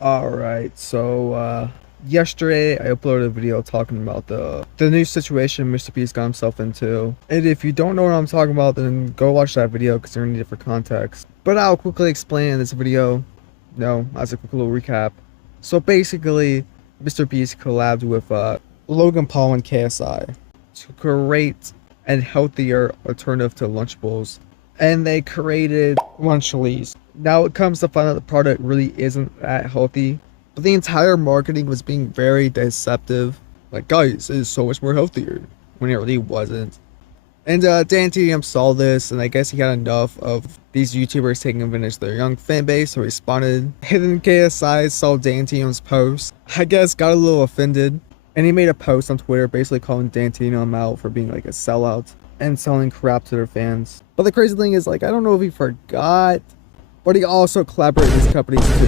Alright, so yesterday I uploaded a video talking about the new situation Mr. Beast got himself into. And if you don't know what I'm talking about, then go watch that video because you're gonna need it for context. But I'll quickly explain in this video, as a quick little recap. So basically, Mr. Beast collabed with Logan Paul and KSI to create a healthier alternative to Lunchables. And they created Lunchables. Now it comes to find out the product really isn't that healthy, but the entire marketing was being very deceptive. Like, guys, it is so much more healthier, when it really wasn't. And Dan TDM saw this, and I guess he had enough of these YouTubers taking advantage of their young fan base, so he responded. Hidden KSI saw Dan TDM's post, I guess got a little offended, and he made a post on Twitter basically calling Dan TDM out for being like a sellout and selling crap to their fans. But the crazy thing is, like, I don't know if he forgot, but he also collaborated with these companies too,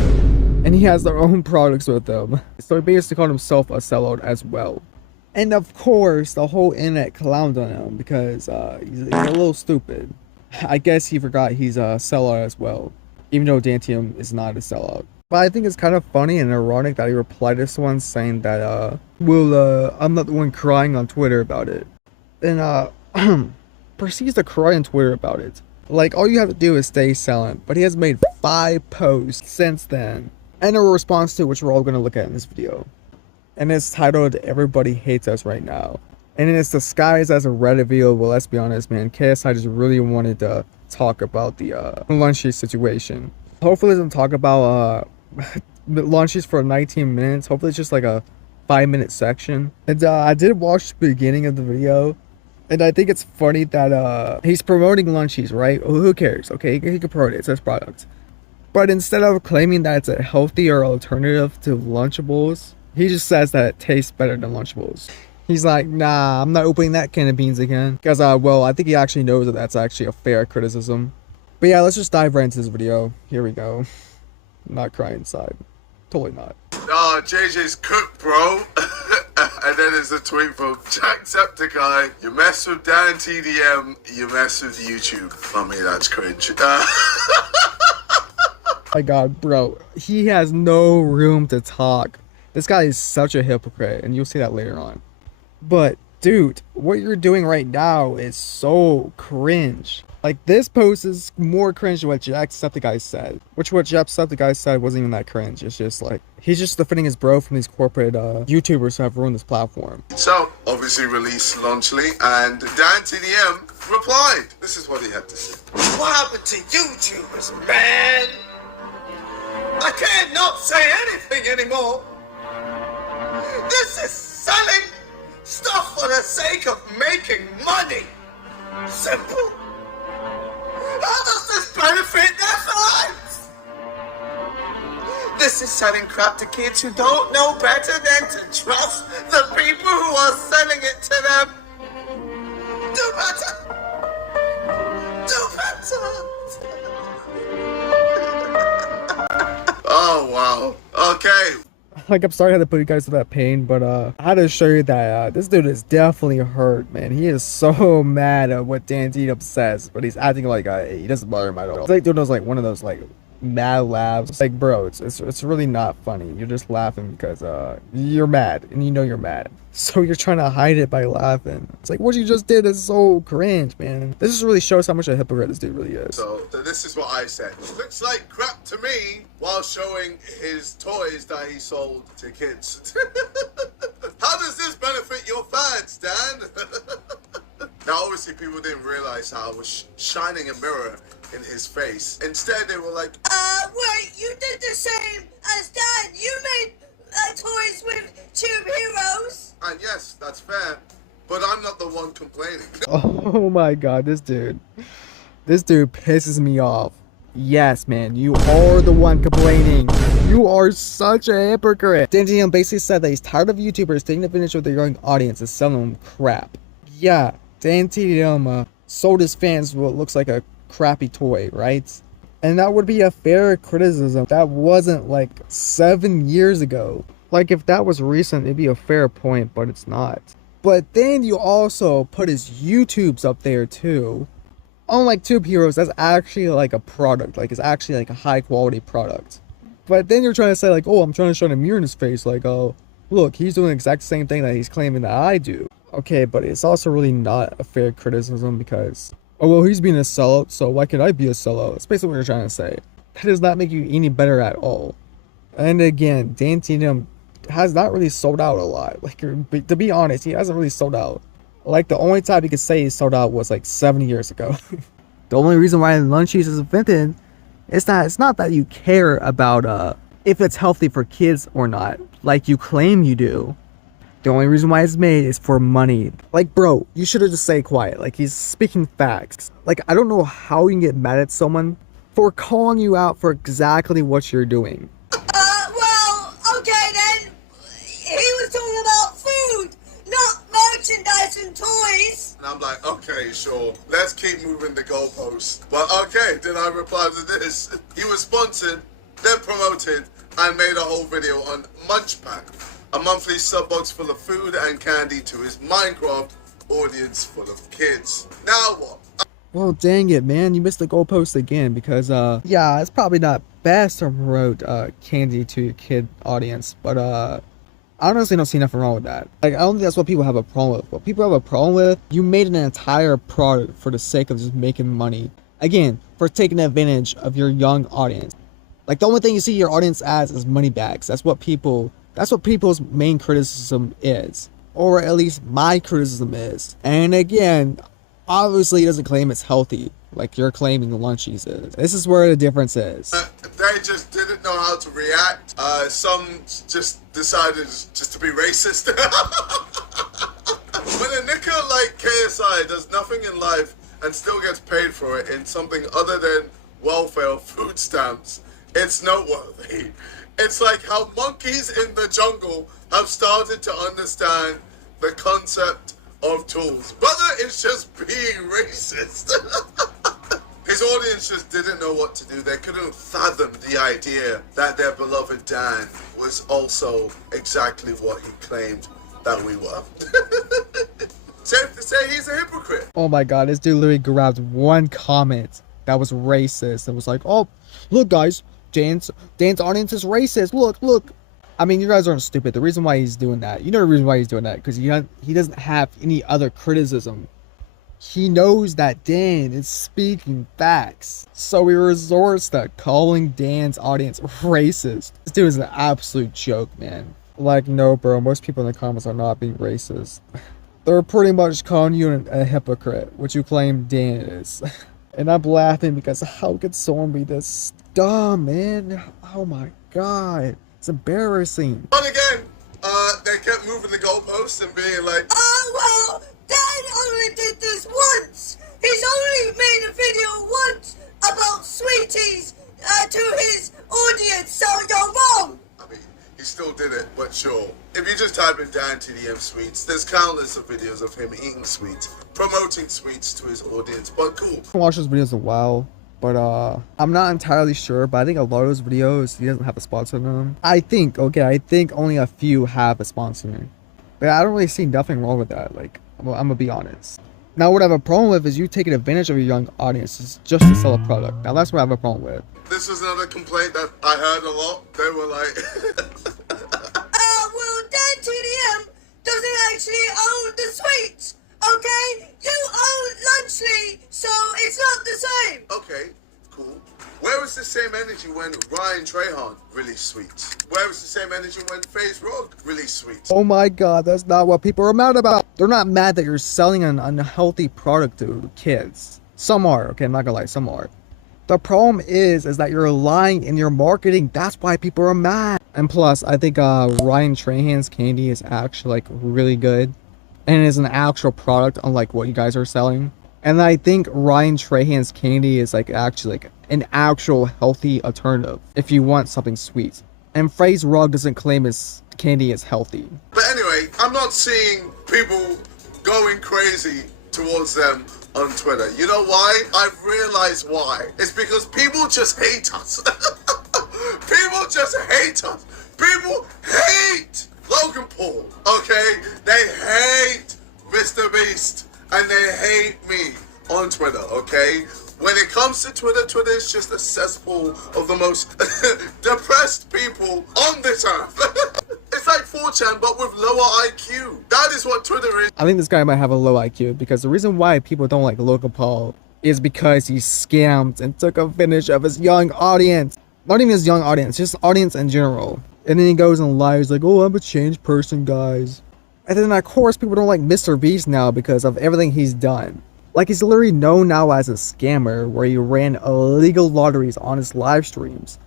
and he has their own products with them. So he basically called himself a sellout as well. And of course, the whole internet clowned on him because he's a little stupid. I guess he forgot he's a sellout as well, even though Dantium is not a sellout. But I think it's kind of funny and ironic that he replied to someone saying that, I'm not the one crying on Twitter about it. And proceeds to cry on Twitter about it. Like, all you have to do is stay silent, but he has made 5 posts since then, and a response to which we're all going to look at in this video. And it's titled, Everybody Hates Us Right Now. And it's disguised as a Reddit video, but let's be honest, man, KSI just really wanted to talk about the Lunchies situation. Hopefully it doesn't talk about Lunchies for 19 minutes, hopefully it's just like a 5-minute section. And I did watch the beginning of the video, and I think it's funny that he's promoting Lunchies, right? Well, who cares? Okay, he can promote it. It's his product. But instead of claiming that it's a healthier alternative to Lunchables, he just says that it tastes better than Lunchables. He's like, nah, I'm not opening that can of beans again. Because, well, I think he actually knows that that's actually a fair criticism. But yeah, let's just dive right into this video. Here we go. I'm not crying inside. Totally not. Oh, JJ's cooked, bro. And then there's a tweet from Jacksepticeye. You mess with Dan TDM, you mess with YouTube. I mean, that's cringe. My god, bro. He has no room to talk. This guy is such a hypocrite, and you'll see that later on. But, dude, what you're doing right now is so cringe. Like, this post is more cringe than what Jacksepticeye said. Which what Jacksepticeye said wasn't even that cringe. It's just like, he's just defending his bro from these corporate YouTubers who have ruined this platform. So, obviously released Launchly, and Dan TDM replied. This is what he had to say. What happened to YouTubers, man? I can't not say anything anymore. This is selling stuff for the sake of making money. Simple. How does this benefit their lives? This is selling crap to kids who don't know better than to trust the people who are selling it to them. Do better. Do better. Oh, wow. Okay. Like, I'm sorry I had to put you guys through that pain, but I had to show you that this dude is definitely hurt, man. He is so mad at what Dan TDM says, but he's acting like he doesn't bother him at all. It's like doing those, like, one of those, like, mad laughs. It's like, bro, it's really not funny. You're just laughing because you're mad, and you know you're mad. So you're trying to hide it by laughing. It's like, what you just did is so cringe, man. This just really shows how much a hypocrite this dude really is. So this is what I said. Looks like crap to me while showing his toys that he sold to kids. How does this benefit your fans, Dan? Now, obviously, people didn't realize how I was shining a mirror in his face. Instead, they were like, wait, you did the same as Dan. You made toys with Tube Heroes. and yes, that's fair, but I'm not the one complaining. Oh my god, this dude pisses me off. Yes, man, you are the one complaining. You are such a hypocrite. Dan TDM basically said that he's tired of YouTubers taking advantage of their young audience and selling them crap. Yeah, Dan TDM sold his fans what looks like a crappy toy, right? And that would be a fair criticism. That wasn't like 7 years ago. Like, if that was recent, it'd be a fair point, but it's not. But then you also put his YouTubes up there too. Unlike Tube Heroes, that's actually like a product. Like, it's actually like a high quality product. But then you're trying to say like, oh, I'm trying to shine a mirror in his face. Like, oh, look, he's doing the exact same thing that he's claiming that I do. Okay, but it's also really not a fair criticism because, oh, well, he's being a sellout, so why can't I be a sellout? That's basically what you're trying to say. That does not make you any better at all. And again, Dan Tedium has not really sold out a lot. Like, to be honest, he hasn't really sold out. Like, the only time you could say he sold out was like 7 years ago. The only reason why Lunchies is invented is that it's not that you care about if it's healthy for kids or not, like you claim you do. The only reason why it's made is for money. Like, bro, you should have just stayed quiet. Like, he's speaking facts. Like, I don't know how you can get mad at someone for calling you out for exactly what you're doing. Well, okay then. He was talking about food, not merchandise and toys. And I'm like, okay, sure. Let's keep moving the goalposts. But okay, then I replied to this. He was sponsored, then promoted, and made a whole video on Munch Pack, a monthly sub box full of food and candy to his Minecraft audience full of kids. Now what? Well, dang it, man. You missed the goalpost again because, yeah, it's probably not best to promote candy to your kid audience, but, I honestly don't see nothing wrong with that. Like, I don't think that's what people have a problem with. What people have a problem with, you made an entire product for the sake of just making money. Again, for taking advantage of your young audience. Like, the only thing you see your audience as is money bags. That's what people's main criticism is. Or at least my criticism is. And again, obviously he doesn't claim it's healthy like you're claiming Lunchies is. This is where the difference is. They just didn't know how to react. Some just decided just to be racist. When a nicker like KSI does nothing in life and still gets paid for it in something other than welfare food stamps, it's noteworthy. It's like how monkeys in the jungle have started to understand the concept of tools. Brother is just being racist. His audience just didn't know what to do. They couldn't fathom the idea that their beloved Dan was also exactly what he claimed that we were. Safe to say he's a hypocrite. Oh my god, this dude literally grabbed one comment that was racist and was like, oh, look guys, Dan's audience is racist. Look. I mean, you guys aren't stupid. The reason why he's doing that, you know the reason why he's doing that, because he doesn't have any other criticism. He knows that Dan is speaking facts. So he resorts to calling Dan's audience racist. This dude is an absolute joke, man. Like, no, bro, most people in the comments are not being racist. They're pretty much calling you a hypocrite, which you claim Dan is. And I'm laughing because how could someone be this dumb, man? Oh my god. It's embarrassing. But again, they kept moving the goalposts and being like, Oh, well, Dan only did this once. He's only made a video once about sweeties to his audience, so you're wrong. I mean, he still did it, but sure. If you just type in Dan TDM sweets, there's countless of videos of him eating sweets, promoting sweets to his audience, but cool. I haven't watched those videos in a while, but I'm not entirely sure, but I think a lot of those videos, he doesn't have a sponsor in them. I think only a few have a sponsor. But I don't really see nothing wrong with that, like, I'm gonna be honest. Now what I have a problem with is you taking advantage of your young audiences just to sell a product. Now that's what I have a problem with. This was another complaint that I heard a lot. They were like, Well, Dan TDM doesn't actually own the sweets, okay? You own Lunchley, so it's not the same. okay, cool. Where was the same energy when Ryan Trahan released sweets? Where was the same energy when FaZe Rogue released sweets? Oh my god, that's not what people are mad about. They're not mad that you're selling an unhealthy product to kids. Some are, okay, I'm not gonna lie, some are. The problem is that you're lying in your marketing. That's why people are mad. And plus, I think Ryan Trahan's candy is actually like really good. And it is an actual product unlike what you guys are selling. And I think Ryan Trahan's candy is like actually like an actual healthy alternative if you want something sweet. And FaZe Rogue doesn't claim his candy is healthy. But anyway, I'm not seeing people going crazy towards them on Twitter. You know why? I've realized why. It's because people just hate us. People just hate us. People hate Logan Paul, okay? They hate Mr. Beast, and they hate me on Twitter, okay? When When it comes to Twitter, Twitter is just a cesspool of the most depressed people on this earth. It's like 4chan, but with lower IQ. That is what Twitter is. I think this guy might have a low IQ because the reason why people don't like Logan Paul is because he scammed and took advantage of his young audience. Not even his young audience, just audience in general. And then he goes and lies like, oh, I'm a changed person, guys. And then of course people don't like Mr. Beast now because of everything he's done. Like, he's literally known now as a scammer where he ran illegal lotteries on his live streams.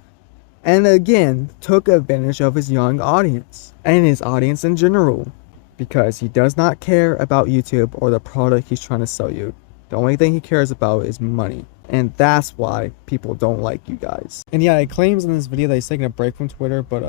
And again, took advantage of his young audience. And his audience in general. Because he does not care about YouTube or the product he's trying to sell you. The only thing he cares about is money. And that's why people don't like you guys. And yeah, he claims in this video that he's taking a break from Twitter, but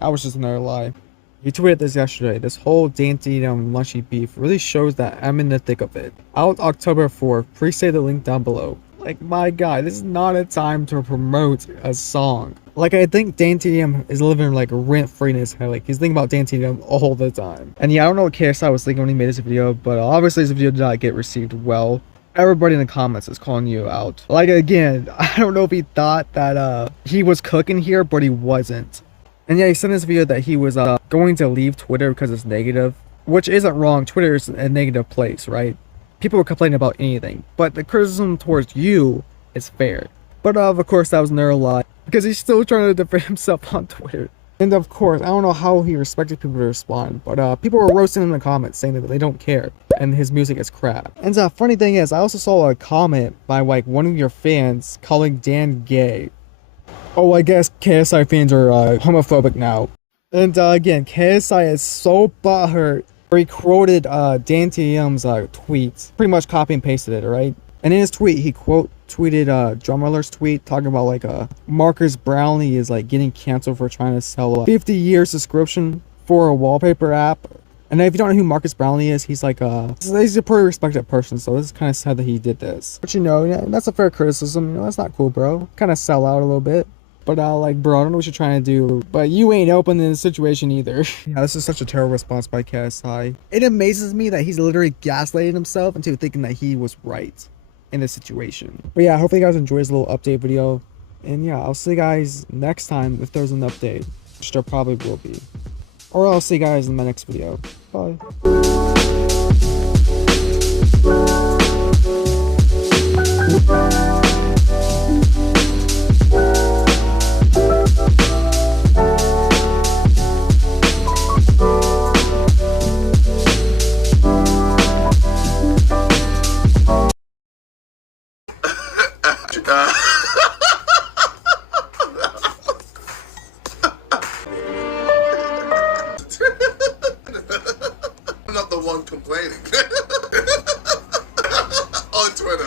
that was just another lie. He tweeted this yesterday. This whole Dainty Lunchy beef really shows that I'm in the thick of it. Out October 4th, please say the link down below. Like, my god, this is not a time to promote a song. Like, I think Dainty is living like rent-free in his head. Like, he's thinking about Dainty all the time. And yeah, I don't know what KSI was thinking when he made this video, but obviously this video did not get received well. Everybody in the comments is calling you out. Like, again, I don't know if he thought that he was cooking here, but he wasn't. And yeah, he said in this video that he was going to leave Twitter because it's negative, which isn't wrong. Twitter is a negative place, right? People were complaining about anything, but the criticism towards you is fair. But of course, that was another lie because he's still trying to defend himself on Twitter. And of course, I don't know how he expected people to respond, but people were roasting him in the comments saying that they don't care and his music is crap. And the funny thing is, I also saw a comment by like one of your fans calling Dan gay. Oh, I guess KSI fans are homophobic now. And again, KSI is so butthurt. He quoted DanTM's tweets, pretty much copy and pasted it, right? And in his tweet, he tweeted Drumroller's tweet talking about like Marcus Brownlee is like getting canceled for trying to sell a 50-year subscription for a wallpaper app. And if you don't know who Marcus Brownlee is, he's like he's a pretty respected person, so this is kind of sad that he did this. But you know, that's a fair criticism. You know, that's not cool, bro. Kind of sell out a little bit. But like, bro, I don't know what you're trying to do, but you ain't open in this situation either. Yeah, this is such a terrible response by KSI. It amazes me that he's literally gaslighting himself into thinking that he was right in this situation. But yeah, hopefully you guys enjoyed this little update video. And yeah, I'll see you guys next time if there's an update, which there probably will be. Or I'll see you guys in my next video. Bye. I'm not the one complaining on Twitter.